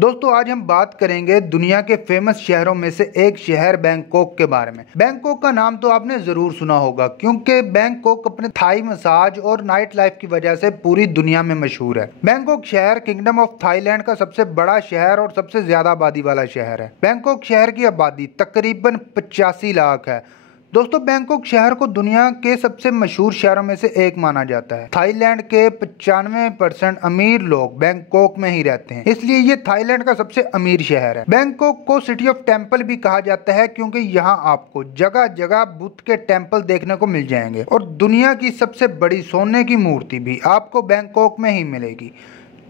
दोस्तों आज हम बात करेंगे दुनिया के फेमस शहरों में से एक शहर बैंकॉक के बारे में। बैंकॉक का नाम तो आपने जरूर सुना होगा क्योंकि बैंकॉक अपने थाई मसाज और नाइट लाइफ की वजह से पूरी दुनिया में मशहूर है। बैंकॉक शहर किंगडम ऑफ थाईलैंड का सबसे बड़ा शहर और सबसे ज्यादा आबादी वाला शहर है। बैंकॉक शहर की आबादी तकरीबन 85 लाख है। दोस्तों बैंकॉक शहर को दुनिया के सबसे मशहूर शहरों में से एक माना जाता है। थाईलैंड के 95% अमीर लोग बैंकॉक में ही रहते हैं, इसलिए ये थाईलैंड का सबसे अमीर शहर है। बैंकॉक को सिटी ऑफ टेम्पल भी कहा जाता है क्योंकि यहाँ आपको जगह जगह बुद्ध के टेम्पल देखने को मिल जाएंगे और दुनिया की सबसे बड़ी सोने की मूर्ति भी आपको बैंकॉक में ही मिलेगी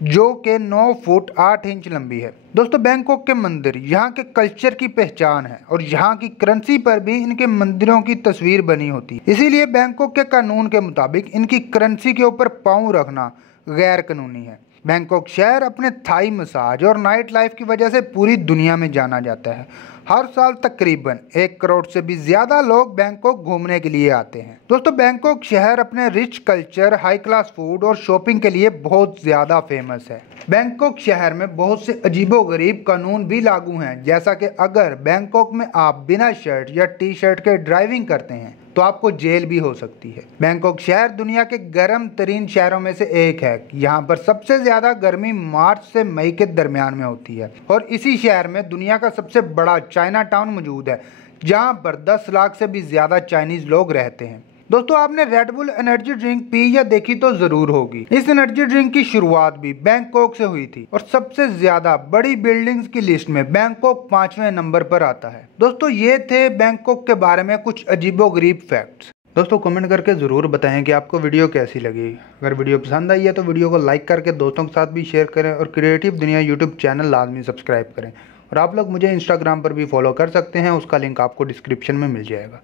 जो कि 9 फुट 8 इंच लंबी है। दोस्तों बैंकॉक के मंदिर यहाँ के कल्चर की पहचान है और यहाँ की करेंसी पर भी इनके मंदिरों की तस्वीर बनी होती है। इसीलिए बैंकॉक के कानून के मुताबिक इनकी करेंसी के ऊपर पाँव रखना गैर कानूनी है। बैंकॉक शहर अपने थाई मसाज और नाइट लाइफ की वजह से पूरी दुनिया में जाना जाता है। हर साल तकरीबन 1 करोड़ से भी ज्यादा लोग बैंकॉक घूमने के लिए आते हैं। दोस्तों बैंकॉक शहर अपने rich culture, high class food और शॉपिंग के लिए बहुत ज्यादा फेमस है। बैंकॉक शहर में बहुत से अजीबोगरीब कानून भी लागू हैं, जैसा कि अगर बैंकॉक में आप बिना शर्ट या टी शर्ट के ड्राइविंग करते हैं तो आपको जेल भी हो सकती है। बैंकॉक शहर दुनिया के गर्म तरीन शहरों में से एक है। यहाँ पर सबसे ज्यादा गर्मी मार्च से मई के दरमियान में होती है और इसी शहर में दुनिया का सबसे बड़ा चाइना टाउन मौजूद है जहाँ पर 10 लाख से भी ज्यादा चाइनीज लोग रहते हैं। दोस्तों आपने red bull energy drink P या देखी तो जरूर होगी। इस एनर्जी ड्रिंक की शुरुआत भी बैंकॉक से हुई थी और सबसे ज्यादा बड़ी बिल्डिंग्स की लिस्ट में बैंकॉक 5वें नंबर पर आता है। दोस्तों ये थे बैंकॉक के बारे में कुछ अजीबोगरीब फैक्ट्स। दोस्तों कमेंट करके ज़रूर बताएं कि आपको वीडियो कैसी लगी। अगर वीडियो पसंद आई है तो वीडियो को लाइक करके दोस्तों के साथ भी शेयर करें और क्रिएटिव दुनिया यूट्यूब चैनल लाजमी सब्सक्राइब करें। और आप लोग मुझे इंस्टाग्राम पर भी फॉलो कर सकते हैं, उसका लिंक आपको डिस्क्रिप्शन में मिल जाएगा।